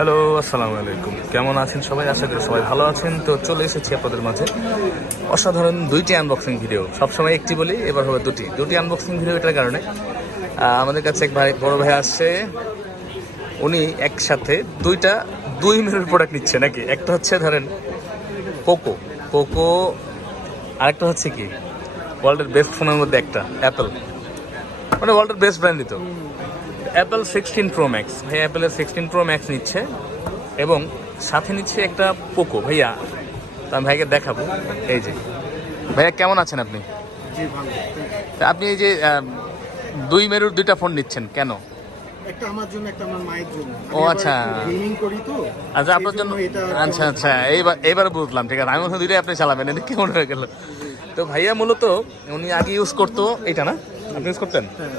Hello, আসসালামু আলাইকুম। কেমন আছেন সবাই? আশা করি সবাই ভালো আছেন। তো চলে এসেছি আপনাদের মাঝে অসাধারণ দুইটি আনবক্সিং ভিডিও সবসময় একটি বলি, এবার হবে দুটি। দুটি আনবক্সিং ভিডিও এটার কারণে আমাদের কাছে এক ভাই, বড় ভাই আসছে। উনি একসাথে দুইটা দুই মিনিট প্রোডাক্ট নিচ্ছে নাকি? একটা হচ্ছে ধরেন পোকো পোকো আরেকটা হচ্ছে কি? ওয়ার্ল্ডের বেস্ট ফোনের মধ্যে একটা অ্যাপেল মানে ওয়ার্ল্ডের বেস্ট ব্র্যান্ড দিত অ্যাপেল সিক্সটিন প্রো ম্যাক্স ভাই অ্যাপেলের সিক্সটিন প্রো ম্যাক্স নিচ্ছে এবং সাথে নিচ্ছে একটা পোকো ভাইয়া তা আমি ভাইকে দেখাবো। এই যে। ভাইয়া কেমন আছেন আপনি? তা আপনি এই যে দুই মেরুর দুইটা ফোন নিচ্ছেন কেন? একটা আমার জন্য একটা আমার মায়ের জন্য। ও, আচ্ছা। গেমিং করি তো আচ্ছা আপনার জন্য আচ্ছা আচ্ছা এইবার এইবার বুঝলাম ঠিক আছে। আমি দুইটাই আপনি চালাবেন এটা কেমন হয়ে গেল। তো ভাইয়া মূলত উনি আগে ইউজ করতো এটা না? আপনি ইউজ করতেন? হ্যাঁ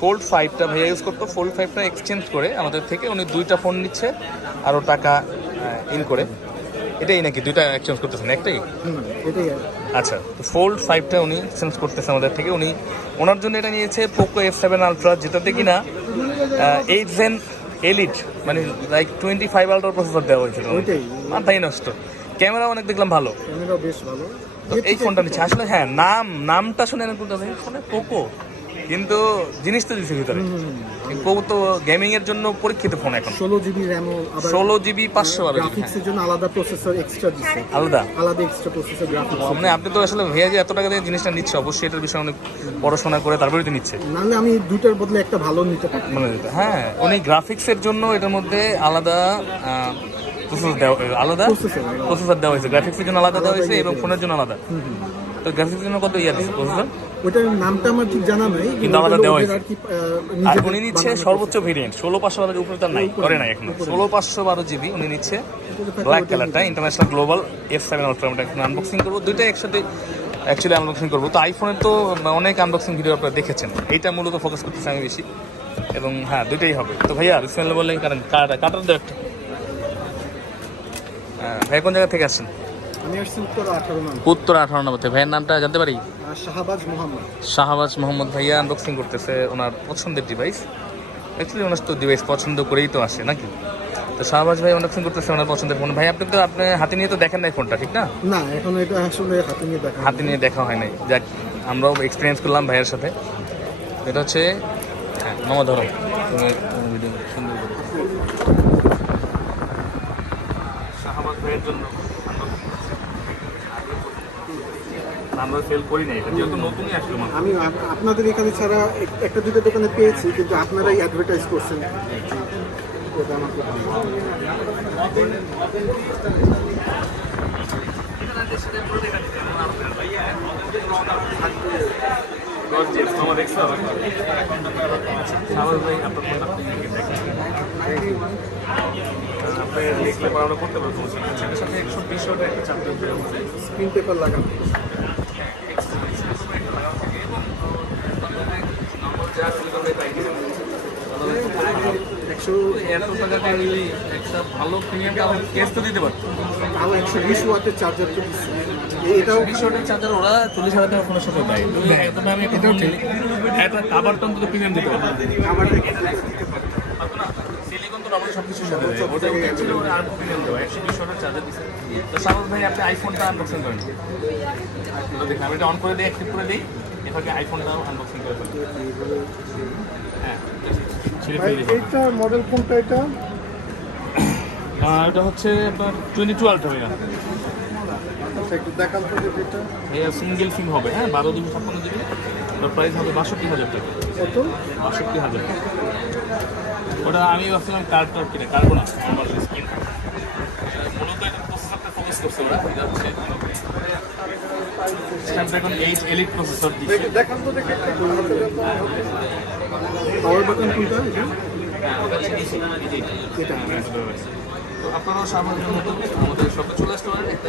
ফোল্ড ফাইভটা ভাইয়া ইউজ করতো। ফোল্ড ফাইভটা এক্সচেঞ্জ করে আমাদের থেকে উনি দুইটা ফোন নিচ্ছে আরও টাকা ইন করে। এটাই নাকি? দুইটা এক্সচেঞ্জ করতেছেন একটাই? এটাই আচ্ছা তো ফোল্ড ফাইভটা উনি এক্সচেঞ্জ করতেছে আমাদের থেকে। উনি ওনার জন্য এটা নিয়েছে পোকো এফ সেভেন আলট্রা যেটাতে কিনা এইট জেন এলিট মানে লাইক টোয়েন্টি ফাইভ আলট্রার প্রসেসর দেওয়া হয়েছিল। মাথাই নষ্ট। ক্যামেরা অনেক দেখলাম ভালো। ক্যামেরাও বেশ ভালো। তো এই ফোনটা নিচ্ছে। আসলে হ্যাঁ নাম নামটা শুনে না কোনটা ফোনে পোকো কিন্তু জিনিস তো দিচ্ছে ভিতরে। পোকো তো গেমিং এর জন্য পরীক্ষিত ফোন এখন। ষোলো জিবি আবার ষোলো জিবি পাঁচশো বারো গ্রাফিক্সের জন্য আলাদা প্রসেসর এক্সট্রা দিচ্ছে। আলাদা? আলাদা এক্সট্রা প্রসেসর গ্রাফিক্স মানে আপনি তো আসলে ভাইয়া যে এত টাকা দিয়ে জিনিসটা নিচ্ছে অবশ্যই এটার বিষয়ে অনেক পড়াশোনা করে তারপরে তো নিচ্ছে। নাহলে আমি দুটার বদলে একটা ভালো নিতে পারতাম। মানে হ্যাঁ উনি গ্রাফিক্সের জন্য এটার মধ্যে আলাদা প্রসেসর দেওয়া আলাদা? প্রসেসর দেওয়া হয়েছে। গ্রাফিক্সের জন্য আলাদা দেওয়া হয়েছে এবং ফোনের জন্য আলাদা। তো গ্রাফিক্সের জন্য কত ইয়ার দিচ্ছে প্রসেসর ওইটার নামটা আমার ঠিক জানা নাই কিন্তু আলাদা দেওয়া হয়েছে। আর উনি নিচ্ছে সর্বোচ্চ ভেরিয়েন্ট ষোলো পাঁচশো বারোর উপরে তার নাই করে নাই এখন। ষোলো পাঁচশো বারো জিবি উনি নিচ্ছে। ব্ল্যাক কালারটা international global F seven ultra আমরা এখন আনবক্সিং করব। দুইটাই একসাথে অ্যাকচুয়ালি আনবক্সিং করব। তো আইফোনের তো অনেক আনবক্সিং ভিডিও আপনারা দেখেছেন। এইটা মূলত ফোকাস করতেছি আমি বেশি। এবং হ্যাঁ দুইটাই হবে। তো ভাইয়া বিসমিল্লাহ বললেন কারণ কাটা কাটার দাও একটা ভাই কোন জায়গা থেকে আসছেন? আমি আসছি উত্তর আঠারো নাম। উত্তর আঠারো নম্বর থেকে। ভাইয়ের নামটা জানতে পারি? শাহবাজ মোহাম্মদ। শাহবাজ মোহাম্মদ ভাইয়া আনবক্সিং করতেছে। ওনার পছন্দের ডিভাইস অ্যাকচুয়ালি ওনার তো ডিভাইস পছন্দ করেই তো আসে নাকি? তো শাহবাজ ভাই করতেছে ওনার পছন্দের ফোন ভাই আপনি তো আপনি হাতে নিয়ে তো দেখেন নাই ফোনটা ঠিক না? না এখন এটা আসলে হাতে নিয়ে দেখা হাতে নিয়ে দেখা হয় নাই। যাক আমরাও এক্সপিরিয়েন্স করলাম ভাইয়ের সাথে। এটা হচ্ছে হ্যাঁ মামা ধরো। তুমি ভিডিও সুন্দর করে শাহবাজ ভাইয়ের জন্য আমরা সেল করি নাই যেহেতু নতুনই আসলো আমি আপ- আপনাদের এখানে ছাড়া একটা দুটো দোকানে পেয়েছি কিন্তু আপনারাই অ্যাডভার্টাইজ করছেন। আমার ভালো দেখছ? ভাই, আপনি আপনি লিখলে পড়াশোনা করতে। সাথে একশো বিশ টাকা একটা স্ক্রিন পেপার লাগানো একশো এত টাকা দিয়ে একটা ভালো প্রিমিয়াম কেস তো দিতে পারতো একশো বিশ ওয়াটের চার্জার তো দিচ্ছে এ- এটাও বিশ চার্জার ওরা চল্লিশ হাজার টাকা ফোনের সাথে দেয়। এত দামে একটা ফোন নিলে একটা কাবার তো অন্তত প্রিমিয়াম দিতে পারতো আমার সিলিকন তো নর্মালি সব কিছুর সাথে দেয়। ওটা ওটা ছিল ওটা প্রিমিয়াম দেওয়া। একশো বিশ ওয়াটের চার্জার দিচ্ছে তো সাপোজ ভাই আপনি আইফোনটা আনবক্সিং করেন। দেখুন আমি এটা অন করে দিই অ্যাক্টিভ করে দিই। এভাবে আইফোনটা আনবক্সিং করে ফেলি। হ্যাঁ এইটা মডেল কোনটা এটা? এটা হচ্ছে আপনার টোয়েন্টি টু আলট্রা আচ্ছা একটু দেখান তো দেখি এটা সিঙ্গেল সিম হবে হ্যাঁ বারো দুশো ছাপ্পান্ন জিবি ওটার প্রাইস হবে বাষট্টি হাজার টাকা কত বাষট্টি হাজার ওটা আমি ভাবছিলাম কার্ড টার্ড কিনে কার্বো না আমার স্ক্রিন মূলত এটা প্রসেসরটা ফোকাস করছে ওরা এটা হচ্ছে স্ন্যাপড্রাগন এইট এলিট প্রসেসর দিচ্ছে দেখি- দেখান তো দেখি পাওয়ার বাটন কোনটা এটা? এটা আপনারাও সামান্য আমাদের শপে চলে আসতে পারেন একটা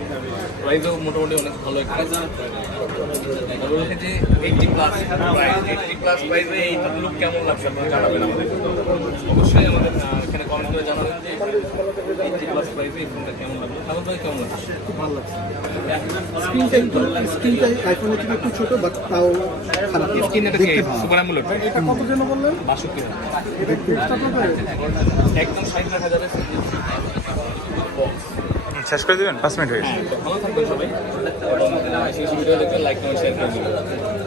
প্রাইসও মোটামুটি অনেক ভালো তারপর যে এইটটি প্লাস এইটটি প্লাস প্রাইসে লুক কেমন লাগছে আপনারা জানাবেন আমাদের? অবশ্যই আমাদের এখানে কমেন্ট করে জানাবেন যে এইটটি প্লাস প্রাইসে এই ফোনটা কেমন লাগল। সাগর ভাই কেমন লাগছে? ভালো লাগছে। স্ক্রিনটা একটু স্ক্রিনটা আইফোনের থেকে একটু ছোট বাট তাও খারাপ। স্ক্রিন এটা দেখতে সুপার অ্যামোলেড এটা কত জন্য বললেন? বাষট্টি হাজার। এটা একটু extra পড়বে? শেষ করে দেবেন? পাঁচ মিনিট হয়ে গেছে। ভালো থাকবেন সবাই। এবং লাইক কমেন্ট শেয়ার করে